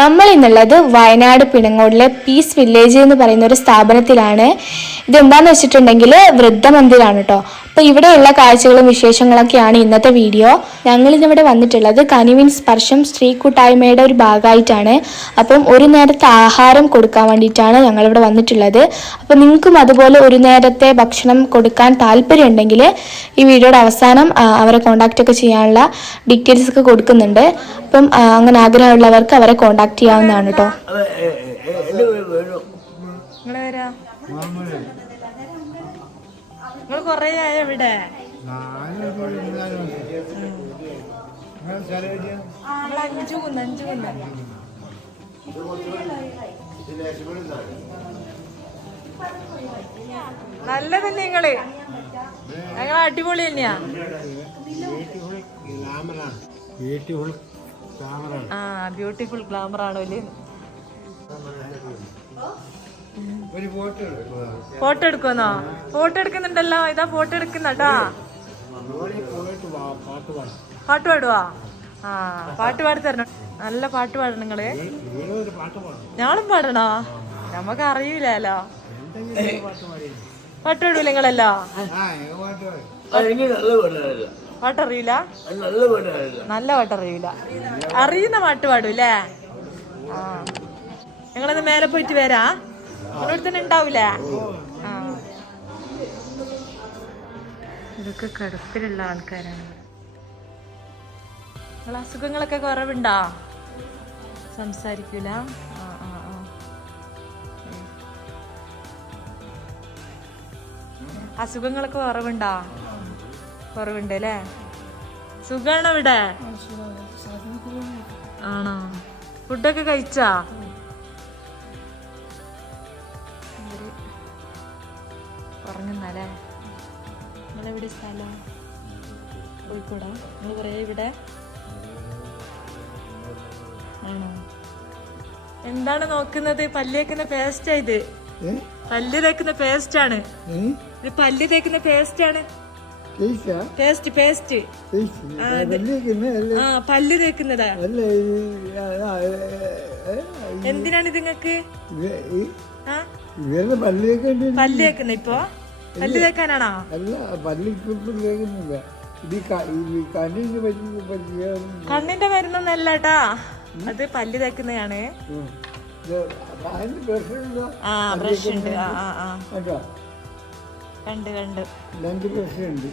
നമ്മൾ ഇന്നുള്ളത് Wayanad പിണങ്ങോടിലെ Peace Village എന്ന് പറയുന്ന ഒരു സ്ഥാപനത്തിലാണ്. ഇതെന്താന്ന് വെച്ചിട്ടുണ്ടെങ്കിൽ വൃദ്ധമന്ദിരാണ് കേട്ടോ അപ്പോൾ ഇവിടെയുള്ള കാഴ്ചകളും വിശേഷങ്ങളൊക്കെയാണ് ഇന്നത്തെ വീഡിയോ ഞങ്ങൾ ഇന്നിവിടെ വന്നിട്ടുള്ളത് കനിവിൻ സ്പർശം സ്ത്രീ കൂട്ടായ്മയുടെ ഒരു ഭാഗമായിട്ടാണ് അപ്പം ഒരു നേരത്തെ ആഹാരം കൊടുക്കാൻ വേണ്ടിയിട്ടാണ് ഞങ്ങളിവിടെ വന്നിട്ടുള്ളത് അപ്പോൾ നിങ്ങൾക്കും അതുപോലെ ഒരു നേരത്തെ ഭക്ഷണം കൊടുക്കാൻ താല്പര്യമുണ്ടെങ്കിൽ ഈ വീഡിയോയുടെ അവസാനം അവരെ കോൺടാക്റ്റ് ഒക്കെ ചെയ്യാനുള്ള ഡീറ്റെയിൽസ് ഒക്കെ കൊടുക്കുന്നുണ്ട് അപ്പം അങ്ങനെ ആഗ്രഹമുള്ളവർക്ക് അവരെ കോൺടാക്ട് ചെയ്യാവുന്നതാണ് കേട്ടോ നിങ്ങൾ നിങ്ങൾ ഇവിടെ? അഞ്ചു നല്ലതന്നെ നിങ്ങൾ. ഞങ്ങൾ അടിപൊളി തന്നെയാ. ആ ബ്യൂട്ടിഫുൾ ഗ്ലാമർ ആണോ ഇല്ലേ ഫോട്ടോ എടുക്കുന്നോ ഫോട്ടോ എടുക്കുന്നുണ്ടല്ലോ. ഇതാ ഫോട്ടോ എടുക്കുന്നട്ടാ പാട്ട് പാടാം. പാട്ട് പാടുവാ? ആ പാട്ട് പാടി തരണം. നല്ല പാട്ട് പാടണം നിങ്ങൾ. ഞാളും പാടണോ? നമുക്ക് അറിയില്ലല്ലോ. പാട്ട് പാടി പാട്ട് പാടൂല നിങ്ങളല്ലോ. പാട്ടറിയില്ല നല്ല പാട്ടറിയില്ല അറിയുന്ന പാട്ട് പാടൂല്ലേ? ആ. ഞങ്ങളത് മേലെ പോയിട്ട് വരാ. തന്നെ ഉണ്ടാവൂലേ? ഇതൊക്കെ കടുപ്പിലുള്ള ആൾക്കാരാണ്. നിങ്ങൾ അസുഖങ്ങളൊക്കെ കുറവുണ്ടോ? സംസാരിക്കൂല. അസുഖങ്ങളൊക്കെ കുറവുണ്ടോ? കുറവുണ്ട് അല്ലേ? സുഖാണോ ഇവിടെ? ആണോ? ഫുഡൊക്കെ കഴിച്ചാ? ഉറങ്ങുന്നല്ലേ? നിങ്ങളെവിടെ സ്ഥലം? കോഴിക്കോടാ? നിങ്ങൾ പറയാ ഇവിടെ? ആണോ? എന്താണ് നോക്കുന്നത്? പല്ല് തേക്കുന്ന പേസ്റ്റാ ഇത്. പല്ല് തേക്കുന്ന പേസ്റ്റ് ആണ്. ഇത് പല്ല് തേക്കുന്ന പേസ്റ്റ് ആണ്. പേസ്റ്റ് പേസ്റ്റ് ആ പല്ല് തേക്കുന്നതാ. എന്തിനാണ് ഇത് നിങ്ങക്ക്? പല്ല് തേക്കുന്ന ഇപ്പോ? പല്ല് തേക്കാനാണോ? അല്ല പരിചയം കണ്ണിന്റെ മരുന്നൊന്നല്ല കേട്ടാ അത് പല്ല് തേക്കുന്നതാണ്. ആ ബ്രഷ് ഉണ്ട് ആ ആ കണ്ട്? കണ്ട് രണ്ട് ബ്രഷുണ്ട്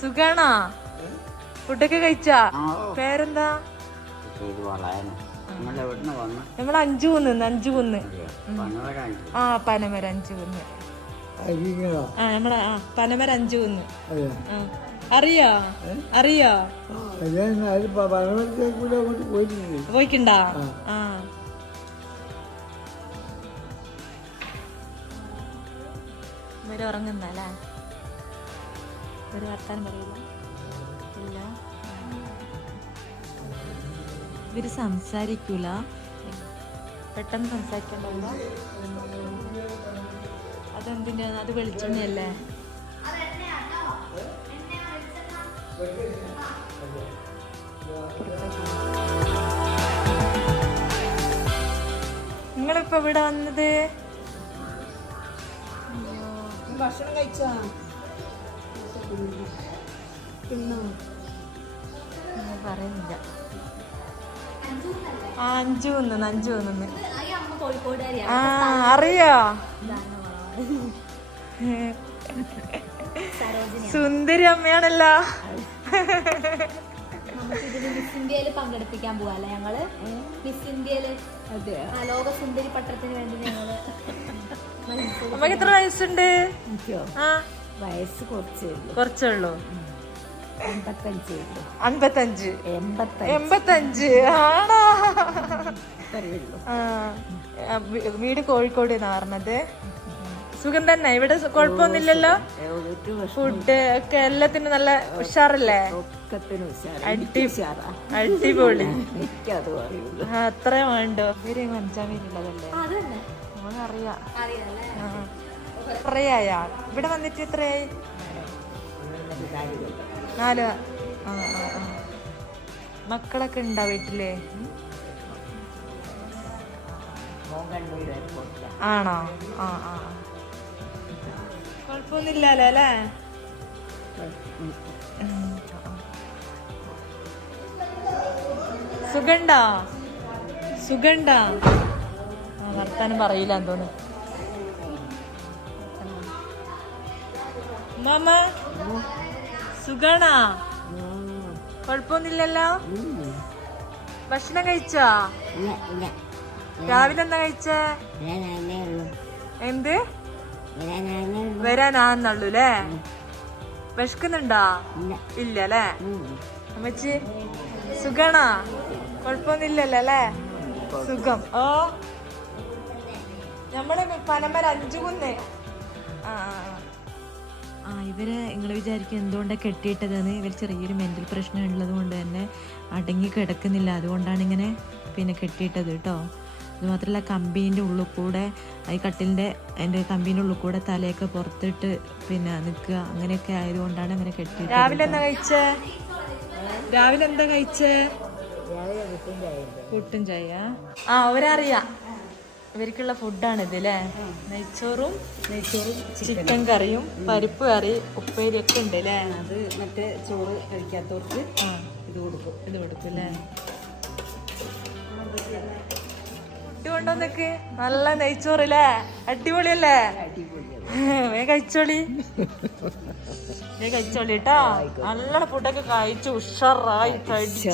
സുഖാണോ? ഫുഡൊക്കെ കഴിച്ചാ? പേരെന്താ? നമ്മൾ അഞ്ചു കുന്ന് അഞ്ചു കുന്ന് വന്നവരാണ് ആ പനമര അഞ്ചു കുന്ന് അരിങ്ങളോ ആ നമ്മളെ ആ പനമര അഞ്ചു കുന്ന് അറിയോ? പോയിക്കുണ്ടാ? ആ. ഇവർ ഉറങ്ങുന്നല്ലേ? ഒരു വർത്താനം പറയില്ല ഇവർ സംസാരിക്കൂല. പെട്ടെന്ന് സംസാരിക്കണ്ടല്ലോ അതെന്തിനാ? അത് വെളിച്ചെണ്ണയല്ലേ? നിങ്ങളിപ്പോ ഇവിടെ വന്നത്? ഭക്ഷണം കഴിച്ചാ? പറയുന്നില്ല. അഞ്ചു നിന്ന് അഞ്ചു നിന്ന് ആ അറിയോ? സുന്ദരി അമ്മയാണല്ലോ. മിസ് ഇന്ത്യയിൽ പങ്കെടുപ്പിക്കാൻ പോവാല്ലേ ഞങ്ങൾ? മിസ് ഇന്ത്യയിൽ ലോക സുന്ദരി പട്ടത്തിന് വേണ്ടി ഞങ്ങൾ നമുക്ക് എത്ര വയസ്സുണ്ട്? വയസ്സ് കുറച്ചേ കുറച്ചുള്ളൂ ഉള്ളൂ. അൻപത്തഞ്ച്. എൺപത്തഞ്ചേ. ആണോ? വീട് കോഴിക്കോട് നാർന്നത് പറഞ്ഞത്? സുഖം തന്നെ? ഇവിടെ കുഴപ്പമൊന്നുമില്ലല്ലോ? ഫുഡ് ഒക്കെ എല്ലാത്തിനും നല്ല ഉഷാറല്ലേ? അടിപൊളി. അത്രയും വേണ്ടോ? ഇവർ അഞ്ചാം വീട്ടിലുള്ളതല്ലേ അതന്നെ. നമുക്കറിയാം അറിയാല്ലേ? ആ. കുറേയായാ ഇവിടെ വന്നിട്ട് എത്രയായി? നാല് ആ ആ മക്കളൊക്കെ ഉണ്ടാ വീട്ടിലേ? ആണോ? ആ ആ. കുഴപ്പമൊന്നുമില്ലല്ലോ അല്ലേ? സുഖണ്ടോ? സുഖണ്ടോ? ആ വർത്താനം പറയില്ല എന്തോന്ന്. മാമ സുഖാണോ? കൊഴപ്പൊന്നുമില്ലല്ലോ? ഭക്ഷണം കഴിച്ചോ? രാവിലെ എന്താ കഴിച്ചേ? എന്ത്? വരാനാന്നുള്ളൂ അല്ലേ വിശക്കുന്നുണ്ടോ? ഇല്ല. അല്ലേ അമ്മച്ചി സുഖാണോ? കൊഴപ്പൊന്നുമില്ലല്ലോ അല്ലേ സുഖം. ഓ. നമ്മൾ പനമ്പര അഞ്ചു കുന്നേ ആ. ആ ഇവർ നിങ്ങൾ വിചാരിക്കും എന്തുകൊണ്ടാണ് കെട്ടിയിട്ടതെന്ന്. ഇവർ ചെറിയൊരു മെന്റൽ പ്രശ്നം ഉള്ളത് കൊണ്ട് തന്നെ അടങ്ങി കിടക്കുന്നില്ല. അതുകൊണ്ടാണ് ഇങ്ങനെ പിന്നെ കെട്ടിയിട്ടത് കേട്ടോ അതുമാത്രമല്ല കമ്പീന്റെ ഉള്ളിൽ കൂടെ ഈ കട്ടിലിന്റെ എന്റെ കമ്പീന്റെ ഉള്ളിൽ കൂടെ തലയൊക്കെ പുറത്തിട്ട് പിന്നെ നിൽക്കുക. അങ്ങനെയൊക്കെ ആയതുകൊണ്ടാണ് അങ്ങനെ കെട്ടി രാവിലെ എന്താ കഴിച്ചേ? രാവിലെ എന്താ കഴിച്ചേ? പുട്ടും ചായ ആ അവരറിയാം ഇവർക്കുള്ള ഫുഡാണ് ഇത് അല്ലേ നെയ്ച്ചോറും നെയ്ച്ചോറും ചിക്കൻ കറിയും പരിപ്പ് കറി ഉപ്പേരി ഒക്കെ ഉണ്ട് അല്ലേ അത് മറ്റേ ചോറ് കഴിക്കാത്തവർക്ക് ഇത് കൊടുക്കും. ഇത് കൊടുക്കും അല്ലേ ഫുഡ് കൊണ്ടുവന്നേക്ക് നല്ല നെയ്ച്ചോറല്ലേ? അടിപൊളിയല്ലേ? വേ കഴിച്ചോളി. വേ കഴിച്ചോളി കേട്ടോ. നല്ല ഫുഡൊക്കെ കഴിച്ചു ഉഷാറായി കഴിച്ചു.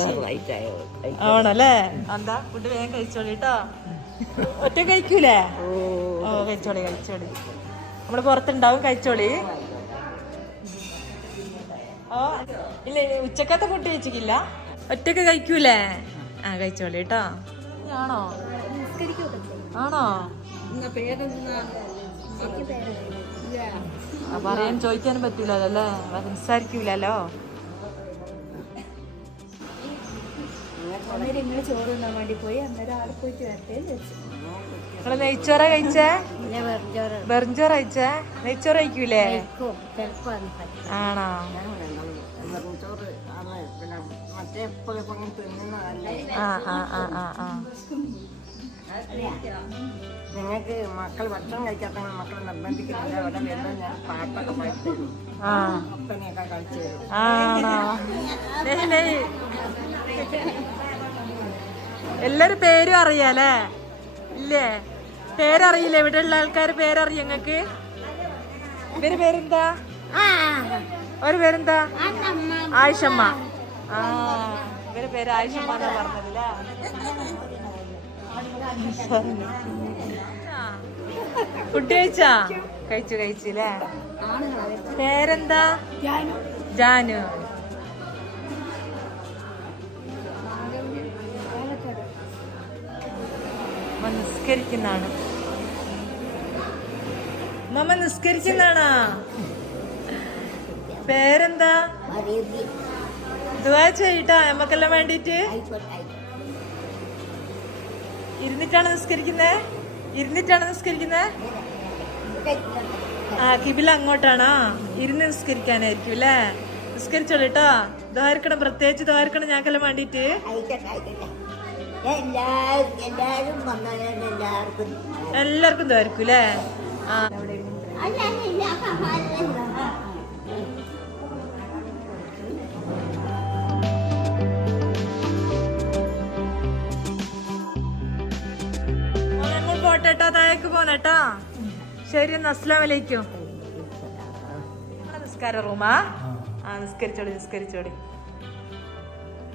ആണല്ലേ? എന്താ? ഫുഡ് വേഗം കഴിച്ചോളി കേട്ടോ. ഒറ്റ കഴിക്കൂലേ? ഓ കഴിച്ചോളി കഴിച്ചോളി. നമ്മൾ പുറത്തുണ്ടാവും കഴിച്ചോളി. ഓ ഇല്ല ഉച്ചക്കത്തെ ഫുഡ് കഴിച്ചിട്ടില്ല. ഒറ്റയ്ക്ക് കഴിക്കൂലേ? ആ കഴിച്ചോളി കേട്ടോ. ആണോ? ആണോ? പറയാൻ ചോദിക്കാനും പറ്റൂലല്ലോ അല്ലേ? സംസാരിക്കൂലല്ലോ. അന്നേരം ഇങ്ങനെ ചോറ് തിന്നാൻ വേണ്ടി പോയി. അന്നേരം ആടെ പോയിട്ട് വരട്ടെ എന്ന് വെച്ചു. നിങ്ങൾ നെയ്ച്ചോറ കഴിച്ചേ? വെറുംചോറ. കഴിച്ചേ? നെയ്ച്ചോറ് കഴിക്കൂലേ? ആണോ? ആ ആ ആ ആ ആ. നിങ്ങൾക്ക് മക്കൾ ഭക്ഷണം കഴിക്കാത്ത മക്കളെ നിർബന്ധിക്കുന്നില്ല. അവിടെ വരുമ്പോൾ ഞാൻ പാട്ടൊക്കെ പഠിച്ചു ഒപ്പനയൊക്കെ കളിച്ചു ആണോ? എല്ലാരും പേരും അറിയാലേ? ഇല്ലേ? പേരറിയില്ല? ഇവിടെ ഉള്ള ആൾക്കാർ പേരറിയ. ഞങ്ങക്ക് ഇവർ പേരെന്താ? ഒരു പേരെന്താ? ആയിഷമ്മ. ആ ഇവർ പേര് ആയിഷമ്മ എന്നാ പറഞ്ഞതല്ലേ ഫുഡ് കഴിച്ചാ? കഴിച്ചു കഴിച്ചില്ലേ പേരെന്താ? ജാനു. അമ്മ നിസ്കരിക്കുന്നാണ് മമ്മ നിസ്കരിക്കുന്നാണാ പേരെന്താ? ദുവാ ചെയ്യട്ടാ. നമ്മക്കെല്ലാം വേണ്ടിട്ട്? ഇരുന്നിട്ടാണ് നിസ്കരിക്കുന്നേ? ഇരുന്നിട്ടാണ് നിസ്കരിക്കുന്നേ? ആ കിബില അങ്ങോട്ടാണോ? ഇരുന്ന് നിസ്കരിക്കാനായിരിക്കും അല്ലേ? നിസ്കരിച്ചോളൂ കേട്ടോ. ദ്വാരക്കണം പ്രത്യേകിച്ച് ദ്വാരക്കണം ഞങ്ങൾക്കെല്ലാം വന്നാലും എല്ലാവർക്കും. തോർക്കും അല്ലേ? ആ. പോട്ടെട്ടോ താഴേക്ക് പോന്നേട്ടാ ശരി എന്നാ അസ്ലാം വലൈക്കും നമ്മളെ നിസ്കാര റൂമാ ആ? നിസ്കരിച്ചോടി നിസ്കരിച്ചോടി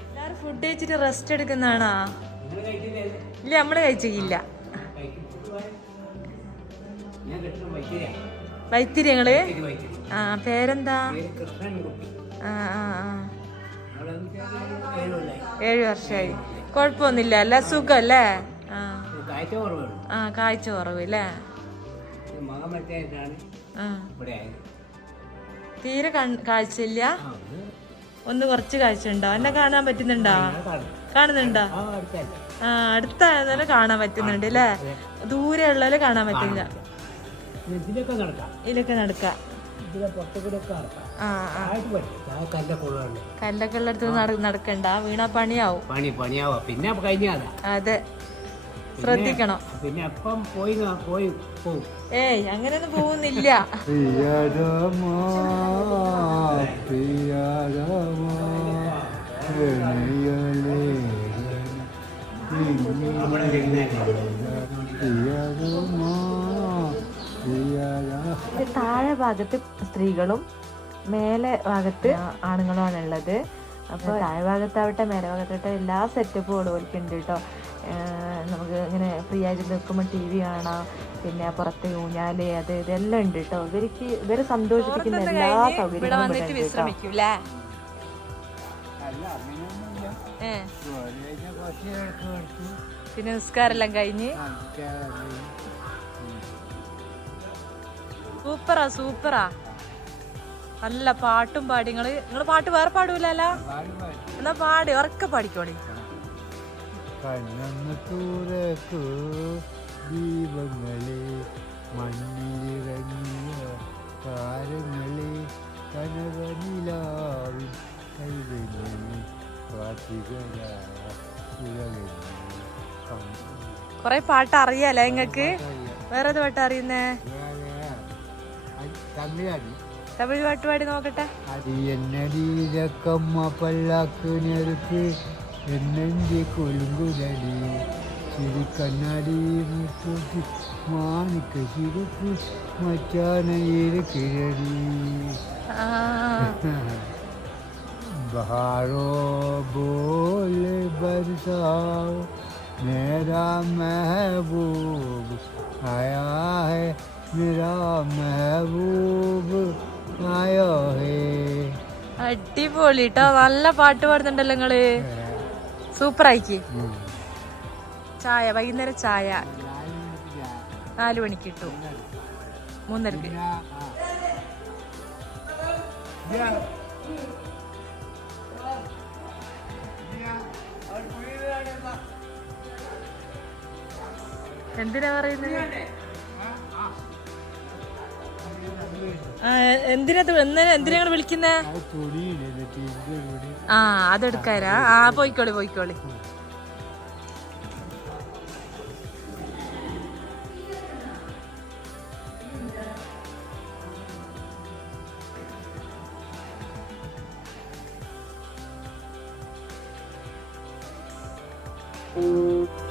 എല്ലാരും ഫുഡ് കഴിച്ചിട്ട് റെസ്റ്റ് എടുക്കുന്നതാണോ? ഇല്ല നമ്മൾ കഴിച്ചില്ല വൈത്തിരി. ഞങ്ങൾ ആ പേരെന്താ? ആ ആ ആ. ഏഴു വർഷമായി കുഴപ്പമൊന്നുമില്ല അല്ല സുഖല്ലേ? ആ. കാഴ്ച ആ കാഴ്ച കുറവ് അല്ലേ തീരെ കാഴ്ചയില്ല? ഒന്ന് കുറച്ച് കാഴ്ച ഉണ്ടോ എന്നെ കാണാൻ പറ്റുന്നുണ്ടോ? കാണുന്നുണ്ടോ? ആ അടുത്തായിരുന്നാലും കാണാൻ പറ്റുന്നുണ്ട് അല്ലേ? ദൂരെ ഉള്ളതിൽ കാണാൻ പറ്റില്ല ഇതിലൊക്കെ നടക്കാം. ഇതിലൊക്കെ നടക്കാം. ഇതിലെ പുറത്തുകൂടെ ആ ആ. ആയിട്ട് പറ്റും. ആ കല്ലൊക്കെ ഉള്ളടത്ത് നട- നടക്കണ്ട. വീണാ പണിയാവും. പണി പണിയാവും. പിന്നെ കഴിഞ്ഞാതാ. അതെ. ശ്രദ്ധിക്കണം. പിന്നെ അപ്പം പോയി പോയി പോവും. ഏയ് അങ്ങനെയൊന്നും പോകുന്നില്ല സ്ത്രീകളും മേലെ ഭാഗത്ത് ആണുങ്ങളുമാണ് ഉള്ളത് അപ്പോൾ താഴെ ഭാഗത്താവട്ടെ മേലെ ഭാഗത്താവട്ടെ എല്ലാ സെറ്റപ്പും ഉണ്ട് കേട്ടോ നമുക്ക് ഇങ്ങനെ ഫ്രീ ആയിട്ട് നിൽക്കുമ്പോൾ ടി വി കാണാം പിന്നെ പുറത്ത് ഊഞ്ഞാൽ അത് ഇതെല്ലാം ഉണ്ട് കേട്ടോ ഇവർക്ക് ഇവരെ സന്തോഷിപ്പിക്കുന്ന എല്ലാ സൗകര്യങ്ങളും പിന്നെ നിസ്കാരെല്ലാം കഴിഞ്ഞ്? സൂപ്പറാ സൂപ്പറാ. നല്ല പാട്ടും പാടി നിങ്ങൾ നിങ്ങൾ പാട്ട് വേറെ പാടൂലല്ല? എന്നാ പാടി ഉറക്കെ പാടിക്കോളി. കണ്ണന്ന് തൂരക്കു ദീപങ്ങളെ മണ്ണിലിറങ്ങിയ താരങ്ങളെ കനകനിലാവിൽ കാർത്തികരാ കൊറേ പാട്ട് അറിയാലേ നിങ്ങക്ക് വേറെ ഏത് പാട്ട് അറിയുന്നേ തമിഴാടി. തമിഴ് പാട്ട് പാടി നോക്കട്ടെ അടിയന്നടിയിലക്കമ്മ പല്ലാക്ക് നെരുക്ക് എന്നെഞ്ചി കൊലുങ്കുലടി ചിരിക്കണ്ണാടി മുക്കൂട്ടി മാണിക്ക ചിരുക്ക് മച്ചാനയില് കിഴടി ആ बहारो बोल बरसाओ मेरा महबूब आया है मेरा महबूब ആയോ അടിപൊളി കേട്ടോ നല്ല പാട്ട് പാടുന്നുണ്ടല്ലോ നിങ്ങൾ. സൂപ്പർ ആയിക്ക് ചായ വൈകുന്നേരം ചായ. നാലു മണിക്ക് കിട്ടും. മൂന്നരക്ക്. എന്തിനാ പറയുന്നത്? എന്തിനാ എന്തിനാ എന്തിനാ വിളിക്കുന്നേ? ആ അതെടുക്കാരാ. ആ പോയിക്കോളി പോയിക്കോളി. പറഞ്ഞുതരാം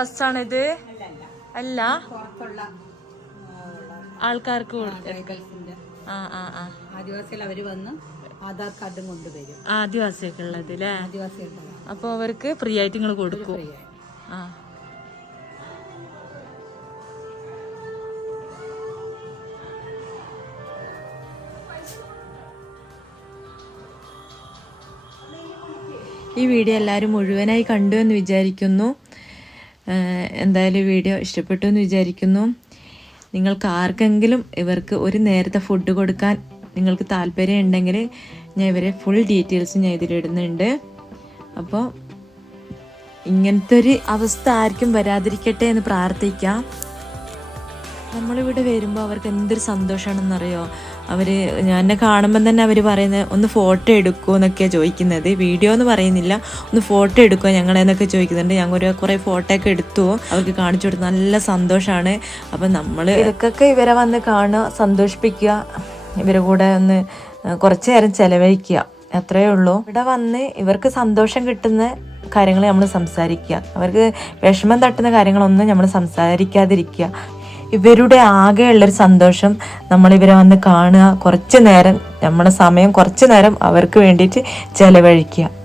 ഡ്രസ്സാണിത് അല്ല. ആൾക്കാർക്ക് ആദിവാസികളുള്ളതില്ലേ ആ ആ ആ ആദിവാസികൾ അവർ വന്ന് ആധാർ കാർഡും കൊണ്ടുവരും അല്ലേ അപ്പോൾ അവർക്ക് ഫ്രീ ആയിട്ട് നിങ്ങൾ കൊടുക്കും. ആ. ഈ വീഡിയോ എല്ലാവരും മുഴുവനായി കണ്ടു എന്ന് വിചാരിക്കുന്നു. എന്തായാലും വീഡിയോ ഇഷ്ടപ്പെട്ടു എന്ന് വിചാരിക്കുന്നു. നിങ്ങൾക്ക് ആർക്കെങ്കിലും ഇവർക്ക് ഒരു നേരത്തെ ഫുഡ് കൊടുക്കാൻ നിങ്ങൾക്ക് താല്പര്യം ഉണ്ടെങ്കിൽ ഞാൻ ഇവരെ ഫുൾ ഡീറ്റെയിൽസ് ഞാൻ ഇതിലിടുന്നുണ്ട്. അപ്പോൾ ഇങ്ങനത്തെ ഒരു അവസ്ഥ ആർക്കും വരാതിരിക്കട്ടെ എന്ന് പ്രാർത്ഥിക്കാം. നമ്മളിവിടെ വരുമ്പോൾ അവർക്ക് എന്തൊരു സന്തോഷമാണെന്നറിയോ? അവർ എന്നെ കാണുമ്പം തന്നെ അവർ പറയുന്നത് ഒന്ന് ഫോട്ടോ എടുക്കുമോ എന്നൊക്കെയാണ് ചോദിക്കുന്നത്. വീഡിയോ എന്ന് പറയുന്നില്ല. ഒന്ന് ഫോട്ടോ എടുക്കുമോ ഞങ്ങളെന്നൊക്കെ ചോദിക്കുന്നുണ്ട്. ഞങ്ങൾ ഒരു കുറേ ഫോട്ടോ ഒക്കെ എടുത്തു. അവർക്ക് കാണിച്ചു കൊടുത്തു നല്ല സന്തോഷമാണ് അപ്പം നമ്മൾ ഇതൊക്കെ ഇവരെ വന്ന് കാണുക സന്തോഷിപ്പിക്കുക ഇവരെ കൂടെ ഒന്ന് കുറച്ച് നേരം ചെലവഴിക്കുക. അത്രയേ ഉള്ളൂ. ഇവിടെ വന്ന് ഇവർക്ക് സന്തോഷം കിട്ടുന്ന കാര്യങ്ങൾ നമ്മൾ സംസാരിക്കുക. അവർക്ക് വിഷമം തട്ടുന്ന കാര്യങ്ങളൊന്നും നമ്മൾ സംസാരിക്കാതിരിക്കുക. ഇവരുടെ ആകെയുള്ളൊരു സന്തോഷം നമ്മളിവരെ വന്ന് കാണുക. കുറച്ച് നേരം നമ്മുടെ സമയം കുറച്ച് നേരം അവർക്ക് വേണ്ടിയിട്ട് ചെലവഴിക്കുക.